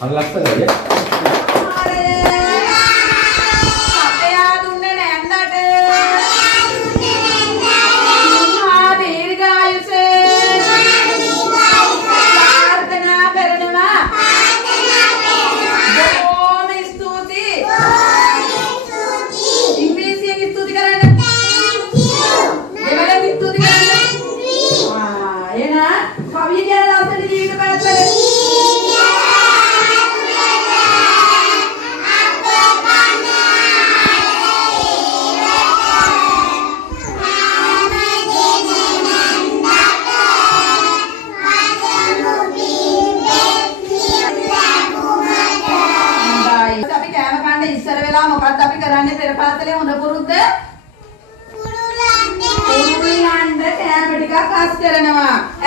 අර ලස්සනද?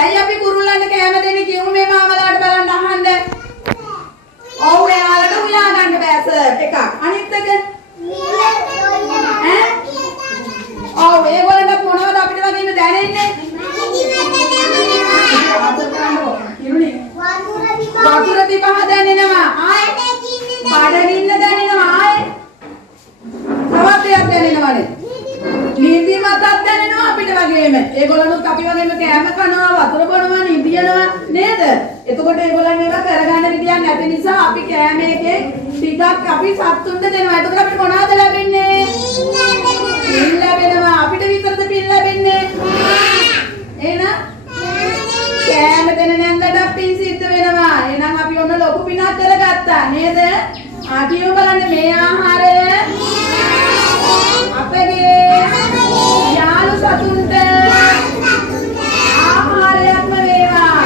ඇයි අපි කුරුල්ලන්ට කෑම දෙන්නේ කියමු මේ මාමලාට බලන්න අහන්න. ඔව් එයාලට උයා ගන්න බෑ සර් එකක්. අනිත් එක ඈ? ඔව් ඒගොල්ලන්ට මොනවද අපිට වගේම දැනෙන්නේ? වතුර දීපහ දැනෙනවා. ආයේ බඩගින්න දැනෙනවා. ආයේ තවත් දෙයක් දැනෙනවනේ. නීති මතක් දැනෙනවා අපිට වගේම. ඒගොල්ලන්ත් අපි වගේම කෑම කනවා, වතුර බොනවා, නිදිනවා නේද? එතකොට ඒගොල්ලන් මේවා කරගන්න විදියක් නැති නිසා අපි කෑම එකේ ටිකක් අපි සතුටුන්ට දෙනවා. එතකොට අපිට මොනවද ලැබෙන්නේ? පින් ලැබෙනවා. අපිට විතරද පින් ලැබෙන්නේ? එහෙනම් කෑම දෙන නැන්දට පින් සිද්ධ වෙනවා. එහෙනම් අපි ඔන්න ලොකු පිනක් කරගත්තා නේද? ආකියෝ බලන්න මේ ආහාරය අපගේ යාළු සතුන්ට ආහාරයක්ම වේවා.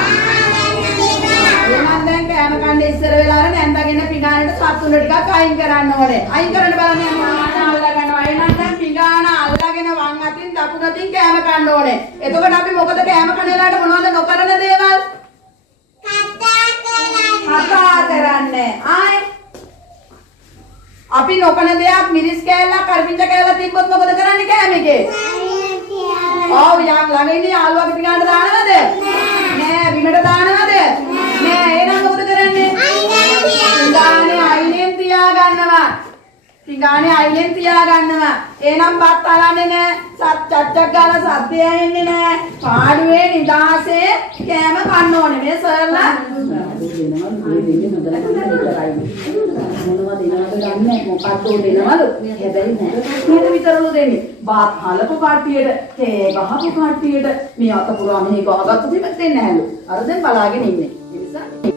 එහෙනම් දැන් කෑම කන්න ඉස්සර වෙලා අර නැන්දගෙන පිඟානට සතුන් ටිකක් අයින් කරන්න ඕනේ. අයින් කරන්න බලන්න යනවා අල්ලා ගන්නවා. එහෙනම් දැන් පිඟාන අල්ලාගෙන වම් අතින් දකුණු අතින් කෑම කන්න ඕනේ. එතකොට අපි මොකද කෑම කන වෙලාවට මොනවද නොකරන දේවල්? කතා කරන්නේ. ආයේ අපි නොකන දෙයක් මිරිස් කෑල්ලක් කරපිංච කෑල්ලක් තිබ්බොත් මොකද කරන්නේ කෑම එකේ? ඔව් යම් ළඟ ඉන්නේ යාළුවාගේ පිඟානට දානවද? නෑ. බිමට දානවද? නෑ. එහෙනම් මොකද කරන්නේ? පිඟානේ අයිනෙන් තියා ගන්නවා. පිඟානේ අයිනෙන් තියා ගන්නවා. එහෙනම් බත් අරන්නේ නෑ. චච්චක් ගාලා සද්දය එන්නේ නෑ. පාඩුවේ නිදාසේ කෑම කන්න ඕනේ. මේ සර්ලා මොනවද දෙනවද ගන්නෑ මොකක්ද දෙනවලු හැබැයි නෑ මේක විතරලු දෙන්නේ බාත් හලපු කට්ටියට තේ ගහපු කට්ටියට මේ අත පුරා මෙහි ගහගත්තු දෙයක් දෙන්නේ නැහැලු අර දැන් බලාගෙන ඉන්නේ ඒ නිසා